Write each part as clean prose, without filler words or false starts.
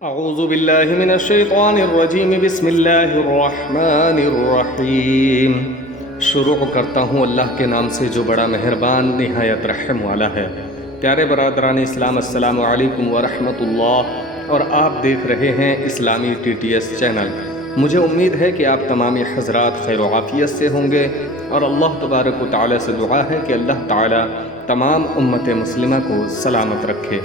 اعوذ باللہ من الشیطان الرجیم بسم اللہ الرحمن الرحیم۔ شروع کرتا ہوں اللہ کے نام سے جو بڑا مہربان نہایت رحم والا ہے۔ پیارے برادران اسلام، السلام علیکم ورحمۃ اللہ، اور آپ دیکھ رہے ہیں اسلامی TTS چینل۔ مجھے امید ہے کہ آپ تمام حضرات خیر و عافیت سے ہوں گے، اور اللہ تبارک و تعالی سے دعا ہے کہ اللہ تعالی تمام امت مسلمہ کو سلامت رکھے۔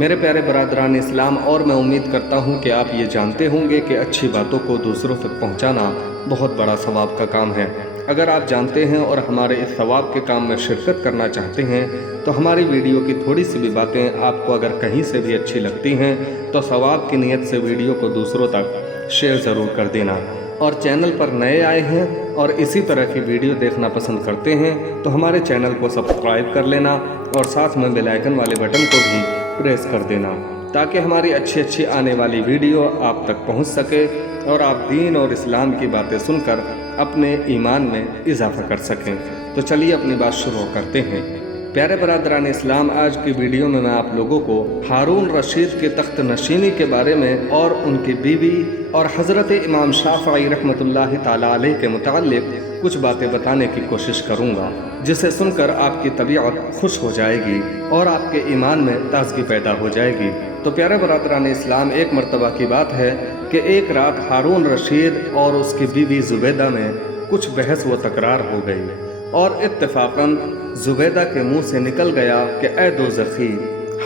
میرے پیارے برادران اسلام، اور میں امید کرتا ہوں کہ آپ یہ جانتے ہوں گے کہ اچھی باتوں کو دوسروں تک پہنچانا بہت بڑا ثواب کا کام ہے۔ اگر آپ جانتے ہیں اور ہمارے اس ثواب کے کام میں شرکت کرنا چاہتے ہیں تو ہماری ویڈیو کی تھوڑی سی بھی باتیں آپ کو اگر کہیں سے بھی اچھی لگتی ہیں تو ثواب کی نیت سے ویڈیو کو دوسروں تک شیئر ضرور کر دینا۔ اور چینل پر نئے آئے ہیں اور اسی طرح کی ویڈیو دیکھنا پسند کرتے ہیں تو ہمارے چینل کو سبسکرائب کر لینا اور ساتھ میں بیل آئیکن والے بٹن کو بھی پریس کر دینا، تاکہ ہماری اچھی آنے والی ویڈیو آپ تک پہنچ سکے اور آپ دین اور اسلام کی باتیں سن کر اپنے ایمان میں اضافہ کر سکیں۔ تو چلیے اپنی بات شروع کرتے ہیں۔ پیارے برادران اسلام، آج کی ویڈیو میں آپ لوگوں کو ہارون رشید کے تخت نشینی کے بارے میں اور ان کی بیوی اور حضرت امام شافعی رحمۃ اللہ تعالی علیہ کے متعلق کچھ باتیں بتانے کی کوشش کروں گا، جسے سن کر آپ کی طبیعت خوش ہو جائے گی اور آپ کے ایمان میں تازگی پیدا ہو جائے گی۔ تو پیارے برادران اسلام، ایک مرتبہ کی بات ہے کہ ایک رات ہارون رشید اور اس کی بیوی زبیدہ میں کچھ بحث و تکرار ہو گئی، اور اتفاقاً زبیدہ کے منہ سے نکل گیا کہ اے دوزخی۔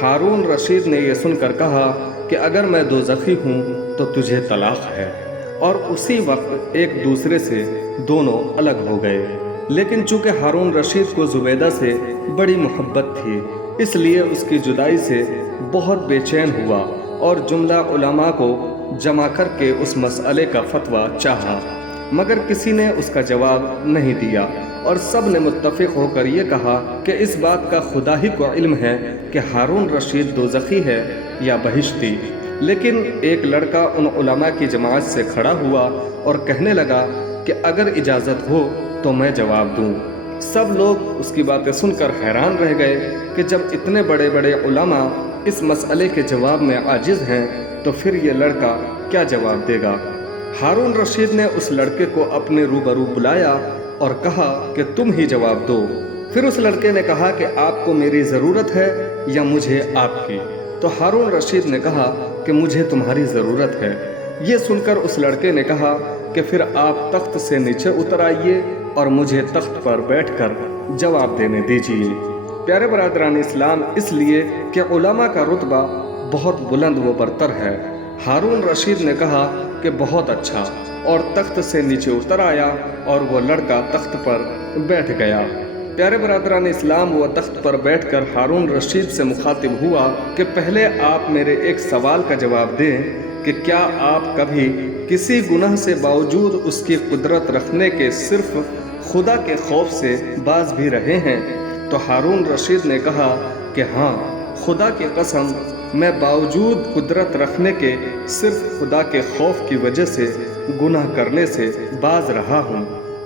ہارون رشید نے یہ سن کر کہا کہ اگر میں دوزخی ہوں تو تجھے طلاق ہے، اور اسی وقت ایک دوسرے سے دونوں الگ ہو گئے۔ لیکن چونکہ ہارون رشید کو زبیدہ سے بڑی محبت تھی، اس لیے اس کی جدائی سے بہت بے چین ہوا اور جملہ علماء کو جمع کر کے اس مسئلے کا فتویٰ چاہا، مگر کسی نے اس کا جواب نہیں دیا، اور سب نے متفق ہو کر یہ کہا کہ اس بات کا خدا ہی کو علم ہے کہ ہارون رشید دوزخی ہے یا بہشتی۔ لیکن ایک لڑکا ان علماء کی جماعت سے کھڑا ہوا اور کہنے لگا کہ اگر اجازت ہو تو میں جواب دوں۔ سب لوگ اس کی باتیں سن کر حیران رہ گئے کہ جب اتنے بڑے بڑے علماء اس مسئلے کے جواب میں عاجز ہیں تو پھر یہ لڑکا کیا جواب دے گا۔ ہارون رشید نے اس لڑکے کو اپنے روبرو بلایا اور کہا کہ تم ہی جواب دو۔ پھر اس لڑکے نے کہا کہ آپ کو میری ضرورت ہے یا مجھے آپ کی؟ تو ہارون رشید نے کہا کہ مجھے تمہاری ضرورت ہے۔ یہ سن کر اس لڑکے نے کہا کہ پھر آپ تخت سے نیچے اتر آئیے اور مجھے تخت پر بیٹھ کر جواب دینے دیجیے۔ پیارے برادران اسلام، اس لیے کہ علماء کا رتبہ بہت بلند و برتر ہے۔ ہارون رشید نے کہا کہ بہت اچھا، اور تخت سے نیچے اتر آیا اور وہ لڑکا تخت پر بیٹھ گیا۔ پیارے برادران اسلام، وہ تخت پر بیٹھ کر ہارون رشید سے مخاطب ہوا کہ پہلے آپ میرے ایک سوال کا جواب دیں کہ کیا آپ کبھی کسی گناہ سے باوجود اس کی قدرت رکھنے کے صرف خدا کے خوف سے باز بھی رہے ہیں؟ تو ہارون رشید نے کہا کہ ہاں، خدا کی قسم، میں باوجود قدرت رکھنے کے صرف خدا کے خوف کی وجہ سے گناہ کرنے سے باز رہا ہوں۔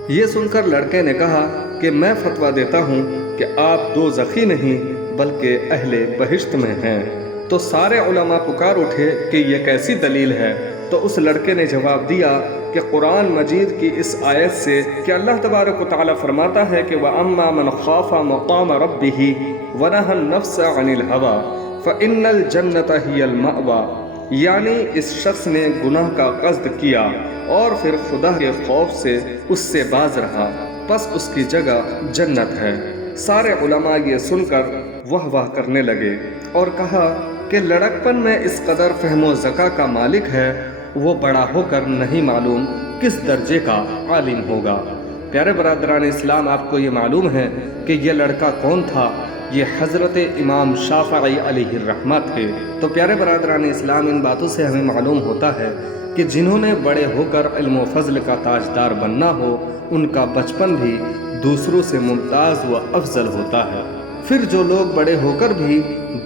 یہ سن کر لڑکے نے کہا کہ میں فتویٰ دیتا ہوں کہ آپ دوزخی نہیں بلکہ اہل بہشت میں ہیں۔ تو سارے علماء پکار اٹھے کہ یہ کیسی دلیل ہے؟ تو اس لڑکے نے جواب دیا کہ قرآن مجید کی اس آیت سے کہ اللہ تبارک و تعالی فرماتا ہے کہ وَأَمَّا مَنْ خَافَ مَقَامَ رَبِّهِ وَنَهَى النَّفْسَ عَنِ الْهَوَىٰ فَإِنَّ الْجَنَّةَ هِيَ الْمَأْوَىٰ، یعنی اس شخص نے گناہ کا قصد کیا اور پھر خدا کے خوف سے اس سے باز رہا، پس اس کی جگہ جنت ہے۔ سارے علماء یہ سن کر واہ واہ کرنے لگے اور کہا کہ لڑکپن میں اس قدر فہم و ذکا کا مالک ہے، وہ بڑا ہو کر نہیں معلوم کس درجے کا عالم ہوگا۔ پیارے برادران اسلام، آپ کو یہ معلوم ہے کہ یہ لڑکا کون تھا؟ یہ حضرت امام شافعی علیہ الرحمہ تھے۔ تو پیارے برادران اسلام، ان باتوں سے ہمیں معلوم ہوتا ہے کہ جنہوں نے بڑے ہو کر علم و فضل کا تاجدار بننا ہو، ان کا بچپن بھی دوسروں سے ممتاز و افضل ہوتا ہے۔ پھر جو لوگ بڑے ہو کر بھی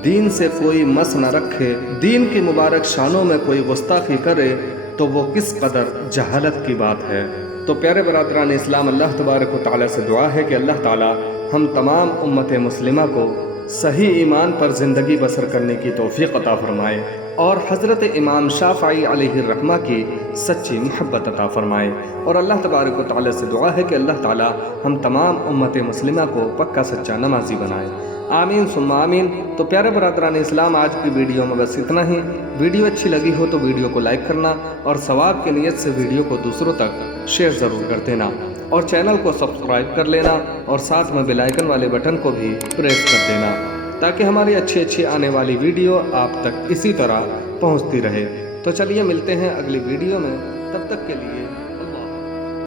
دین سے کوئی مس نہ رکھے، دین کی مبارک شانوں میں کوئی گستاخی کرے، تو وہ کس قدر جہالت کی بات ہے۔ تو پیارے برادران اسلام، اللہ تبارک و تعالی سے دعا ہے کہ اللہ تعالی ہم تمام امت مسلمہ کو صحیح ایمان پر زندگی بسر کرنے کی توفیق عطا فرمائے اور حضرت امام شافعی علیہ الرحمہ کی سچی محبت عطا فرمائے۔ اور اللہ تبارک و تعالی سے دعا ہے کہ اللہ تعالی ہم تمام امت مسلمہ کو پکا سچا نمازی بنائے، آمین ثم آمین۔ تو پیارے برادران اسلام، آج کی ویڈیو میں بس اتنا ہی۔ ویڈیو اچھی لگی ہو تو ویڈیو کو لائک کرنا اور ثواب کی نیت سے ویڈیو کو دوسروں تک شیئر ضرور کر دینا، اور چینل کو سبسکرائب کر لینا اور ساتھ میں بیل آئیکن والے بٹن کو بھی پریس کر دینا تاکہ ہماری اچھی آنے والی ویڈیو آپ تک اسی طرح پہنچتی رہے۔ تو چلیے ملتے ہیں اگلی ویڈیو میں، تب تک کے لیے